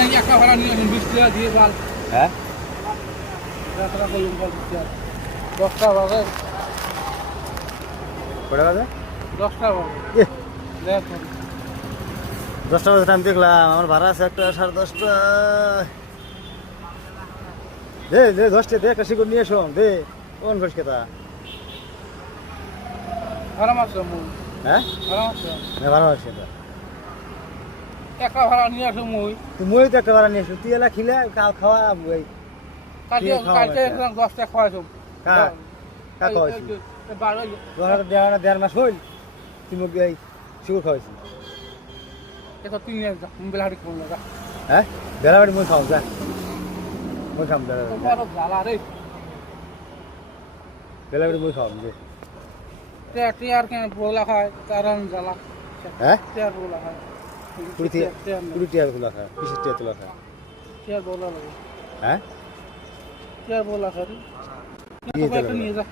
নাকি একটা ভাড়া নিয়ে আসুন 20 টাকা দিয়ে বাল হ্যাঁ যাত্রা করলুম বল 10টা বাজে কটা বাজে 10টা বাজে এ, দেখ 10টা বাজে টাইম দেখলাম আমার ভাড়া আছে একটা 10:30 দে দে 10টা দে একটা শিকড় নিয়ে এসো দে কোন ঘোষ কেতা ভাড়া মারছো মুই হ্যাঁ ভাড়া মারছো না ভাড়া আছে এটা একটা ভাড়া নিয়ে আসো মুই তুই তো একটা ভাড়া নিয়ে এসো তুই এলা খিলে কাল খাওয়া ওই কালকে কালকে 10টা খাওয়াইছো কা কা খাওয়াইছি বারো দেড় মাস হইল তুই মুখ এই শিকড় খাওয়াইছি এটা তুই নিয়ে যা বেলাহারি কোন লাগা হ্যাঁ বেড়াবাড়ি মুই খাও যা মুই খাম তোমার জ্বালা রে বেড়াবাড়ি মুই খাও যে টিয়ার কেন বলা খায় কারণ জ্বালা হ্যাঁ টিয়ার বলা খায় কুড়ি টিয়ার তোলা খা কিসের টিয়ার তোলা খা টিয়ার বলা লাগে হ্যাঁ টিয়ার বলা খায় কি একটা নিয়ে যা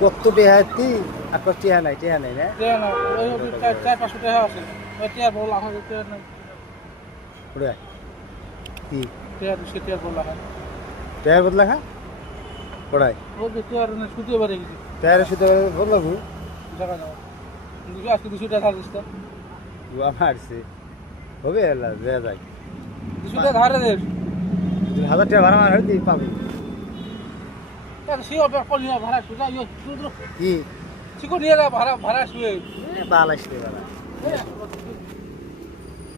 কত টিয়া তুই আর কত টিয়া নাই না টিয়ার না ওই 400-500 টাকা আছে ওই টিয়ার বলা খায় টিয়ার না ওরে কি টিয়ার সে টিয়ার বলা খায় টিয়ার বদলা খা পড়াই ও যে টিয়ার না শুতে পারে কিছু টিয়ারের সাথে বদলাবো জায়গা যাও দুটো আজকে 200 টাকা ধার দিস মারছে হবে এলা যা যাই 200 টাকা ধারে দে 1000 টাকা ভাড়া মার হইতে পাবি তার সে অপর কল নিয়ে ভাড়া শুধু ইয়ে শুধু কি চিকো নিয়ে যা ভাড়া শুয়ে বাল আসতে বালা